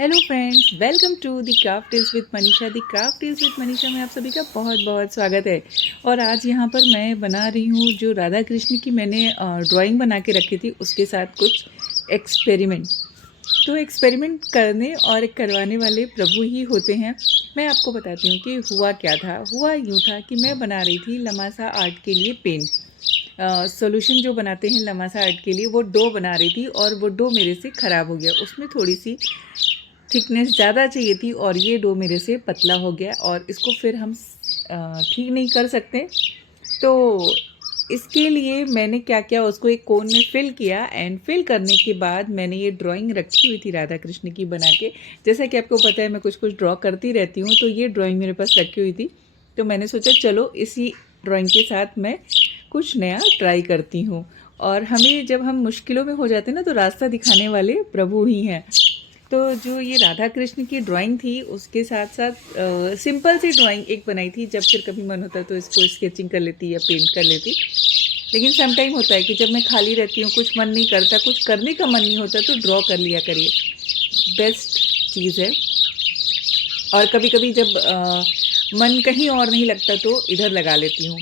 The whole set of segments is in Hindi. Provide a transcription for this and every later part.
Hello friends, welcome to the craft tills with Manisha. The craft tills with Manisha में आप सभी का बहुत बहुत स्वागत है। और आज यहाँ पर मैं बना रही हूँ जो राधा कृष्ण की मैंने ड्राइंग बना के रखी थी, उसके साथ कुछ एक्सपेरिमेंट। तो एक्सपेरिमेंट करने और करवाने वाले प्रभु ही होते हैं। मैं आपको बताती हूँ कि हुआ क्या था। हुआ यूँ था कि मैं बना रही थी लमासा आर्ट के लिए पेन सॉल्यूशन जो बनाते हैं लमासा आर्ट के लिए, वो डो बना रही थी और वो डो मेरे से ख़राब हो गया। उसमें थोड़ी सी थिकनेस ज़्यादा चाहिए थी और ये डो मेरे से पतला हो गया और इसको फिर हम ठीक नहीं कर सकते। तो इसके लिए मैंने क्या किया, उसको एक कोन में फिल किया एंड फिल करने के बाद मैंने ये ड्राइंग रखी हुई थी राधा कृष्ण की बना के। जैसा कि आपको पता है मैं कुछ कुछ ड्रॉ करती रहती हूँ, तो ये ड्राइंग मेरे पास रखी हुई थी। तो मैंने सोचा चलो इसी ड्राइंग के साथ मैं कुछ नया ट्राई करती हूँ। और हमें जब हम मुश्किलों में हो जाते हैं ना, तो रास्ता दिखाने वाले प्रभु ही हैं। तो जो ये राधा कृष्ण की ड्राइंग थी उसके साथ साथ सिंपल सी ड्राइंग एक बनाई थी। जब फिर कभी मन होता तो इसको स्केचिंग कर लेती या पेंट कर लेती। लेकिन सम टाइम होता है कि जब मैं खाली रहती हूँ, कुछ मन नहीं करता, कुछ करने का मन नहीं होता, तो ड्रॉ कर लिया करिए, बेस्ट चीज़ है। और कभी कभी जब मन कहीं और नहीं लगता तो इधर लगा लेती हूँ।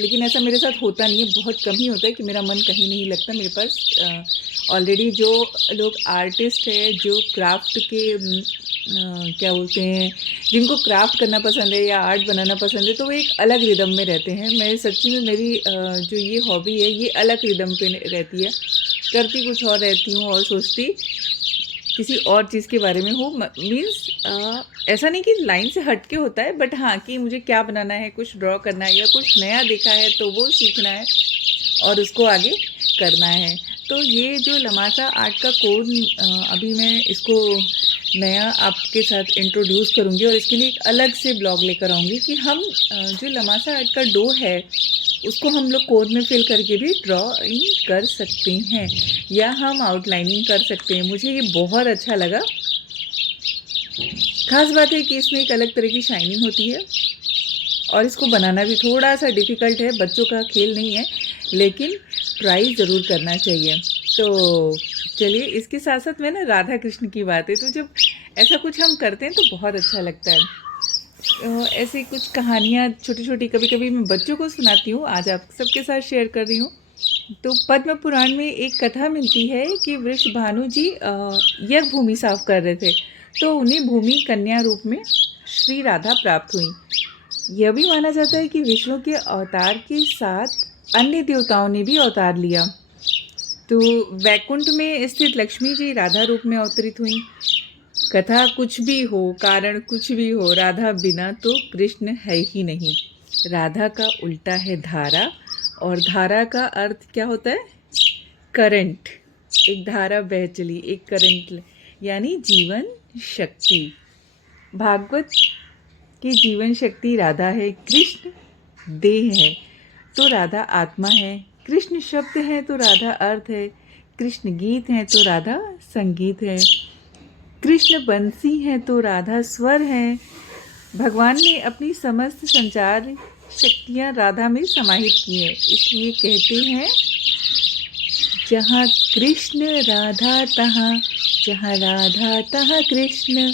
लेकिन ऐसा मेरे साथ होता नहीं है, बहुत कम ही होता है कि मेरा मन कहीं नहीं लगता। मेरे पास ऑलरेडी जो लोग आर्टिस्ट है, जो क्राफ्ट के क्या बोलते हैं, जिनको क्राफ्ट करना पसंद है या आर्ट बनाना पसंद है, तो वो एक अलग रिदम में रहते हैं। मैं सच्ची में मेरी जो ये हॉबी है ये अलग रिदम पे रहती है। करती कुछ और रहती हूँ और सोचती किसी और चीज़ के बारे में हो। मीन्स ऐसा नहीं कि लाइन से हट के होता है, बट हाँ कि मुझे क्या बनाना है, कुछ ड्रॉ करना है या कुछ नया देखा है तो वो सीखना है और उसको आगे करना है। तो ये जो लमासा आर्ट का कोड अभी मैं इसको नया आपके साथ इंट्रोड्यूस करूँगी और इसके लिए एक अलग से ब्लॉग लेकर आऊँगी कि हम जो लमासा आर्ट का डो है उसको हम लोग कोड में फिल करके भी ड्राइंग कर सकते हैं या हम आउटलाइनिंग कर सकते हैं। मुझे ये बहुत अच्छा लगा। खास बात है कि इसमें एक अलग तरह की शाइनिंग होती है और इसको बनाना भी थोड़ा सा डिफ़िकल्ट है, बच्चों का खेल नहीं है, लेकिन ट्राई ज़रूर करना चाहिए। तो चलिए, इसके साथ साथ मैं ना राधा कृष्ण की बात है, तो जब ऐसा कुछ हम करते हैं तो बहुत अच्छा लगता है। ऐसी कुछ कहानियाँ छोटी छोटी कभी कभी मैं बच्चों को सुनाती हूँ, आज आप सबके साथ शेयर कर रही हूँ। तो पद्म पुराण में एक कथा मिलती है कि वृषभानु जी यज्ञ भूमि साफ कर रहे थे, तो उन्हें भूमि कन्या रूप में श्री राधा प्राप्त हुई। यह भी माना जाता है कि विष्णु के अवतार के साथ अन्य देवताओं ने भी अवतार लिया। तो वैकुंठ में स्थित लक्ष्मी जी राधा रूप में अवतरित हुई। कथा कुछ भी हो, कारण कुछ भी हो, राधा बिना तो कृष्ण है ही नहीं। राधा का उल्टा है धारा, और धारा का अर्थ क्या होता है? करंट। एक धारा बह चली, एक करंट, यानी जीवन शक्ति। भागवत की जीवन शक्ति राधा है, कृष्ण देह है तो राधा आत्मा है, कृष्ण शब्द है तो राधा अर्थ है, कृष्ण गीत है तो राधा संगीत है, कृष्ण बंसी है तो राधा स्वर है। भगवान ने अपनी समस्त संचार शक्तियाँ राधा में समाहित की है, इसलिए कहते हैं जहाँ कृष्ण राधा तहाँ, जहाँ राधा तहाँ कृष्ण,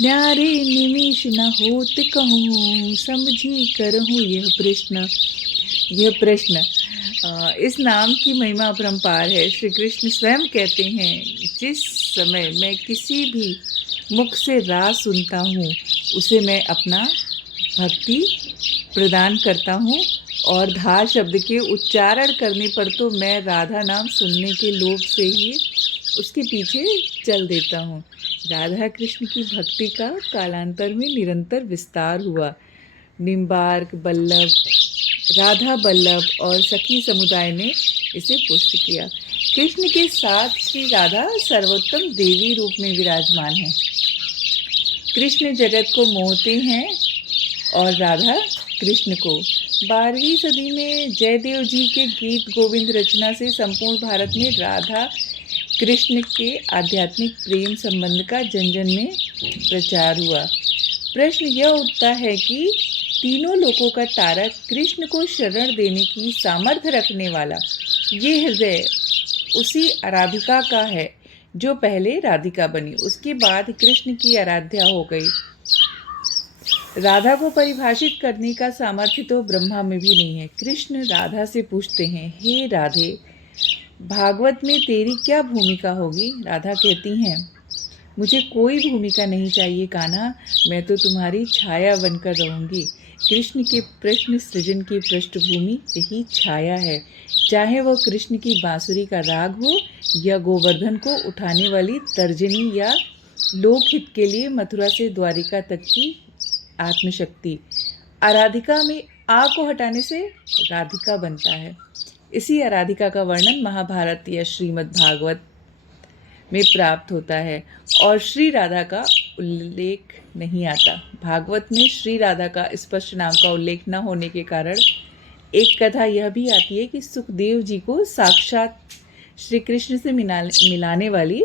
न्यारे निमिष न होत कहूँ, समझी करहूँ यह प्रश्न। यह प्रश्न, इस नाम की महिमा अपरंपार है। श्री कृष्ण स्वयं कहते हैं, जिस समय मैं किसी भी मुख से राग सुनता हूँ उसे मैं अपना भक्ति प्रदान करता हूँ, और धा शब्द के उच्चारण करने पर तो मैं राधा नाम सुनने के लोभ से ही उसके पीछे चल देता हूँ। राधा कृष्ण की भक्ति का कालांतर में निरंतर विस्तार हुआ। निम्बार्क, बल्लभ, राधा बल्लभ और सखी समुदाय ने इसे पुष्ट किया। कृष्ण के साथ श्री राधा सर्वोत्तम देवी रूप में विराजमान है। कृष्ण जगत को मोहते हैं और राधा कृष्ण को। 12वीं सदी में जयदेव जी के गीत गोविंद रचना से संपूर्ण भारत में राधा कृष्ण के आध्यात्मिक प्रेम संबंध का जन जन में प्रचार हुआ। प्रश्न यह उठता है कि तीनों लोकों का तारक, कृष्ण को शरण देने की सामर्थ्य रखने वाला ये हृदय उसी आराधिका का है जो पहले राधिका बनी। उसके बाद कृष्ण की आराध्या हो गई। राधा को परिभाषित करने का सामर्थ्य तो ब्रह्मा में भी नहीं है। कृष्ण राधा से पूछते हैं, हे राधे, भागवत में तेरी क्या भूमिका होगी? राधा कहती हैं, मुझे कोई भूमिका नहीं चाहिए कान्हा, मैं तो तुम्हारी छाया बनकर रहूंगी। कृष्ण के प्रश्न सृजन की पृष्ठभूमि यही छाया है। चाहे वह कृष्ण की बांसुरी का राग हो या गोवर्धन को उठाने वाली तर्जनी या लोकहित के लिए मथुरा से द्वारिका तक की आत्मशक्ति। आराधिका में आ को हटाने से राधिका बनता है। इसी आराधिका का वर्णन महाभारत या श्रीमद् भागवत में प्राप्त होता है और श्री राधा का उल्लेख नहीं आता। भागवत में श्री राधा का स्पष्ट नाम का उल्लेख न होने के कारण एक कथा यह भी आती है कि सुखदेव जी को साक्षात श्री कृष्ण से मिलाने वाली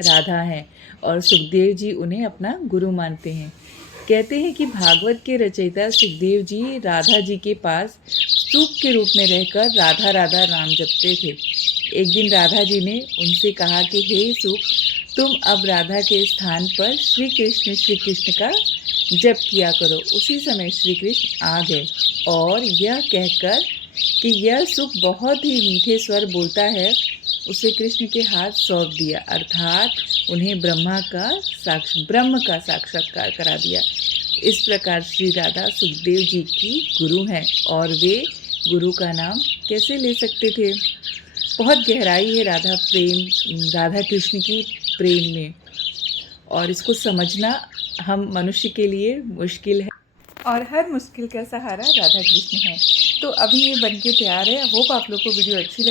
राधा हैं और सुखदेव जी उन्हें अपना गुरु मानते हैं। कहते हैं कि भागवत के रचयिता सुखदेव जी राधा जी के पास सूप के रूप में रहकर राधा राधा राम जपते थे। एक दिन राधा जी ने उनसे कहा कि हे सूप, तुम अब राधा के स्थान पर श्री कृष्ण का जप किया करो। उसी समय श्री कृष्ण आ गए और यह कहकर कि यह सूप बहुत ही मीठे स्वर बोलता है, उसे कृष्ण के हाथ सौंप दिया, अर्थात उन्हें ब्रह्म का साक्षात्कार करा दिया। इस प्रकार श्री राधा सुखदेव जी की गुरु हैं और वे गुरु का नाम कैसे ले सकते थे? बहुत गहराई है राधा कृष्ण की प्रेम में और इसको समझना हम मनुष्य के लिए मुश्किल है और हर मुश्किल का सहारा राधा कृष्ण है। तो अभी ये बनके तैयार है। होप आप लोग को वीडियो अच्छी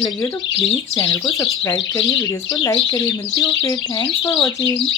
लगी हो तो प्लीज़ चैनल को सब्सक्राइब करिए, वीडियोस को लाइक करिए। मिलती हूँ फिर। Thanks for watching.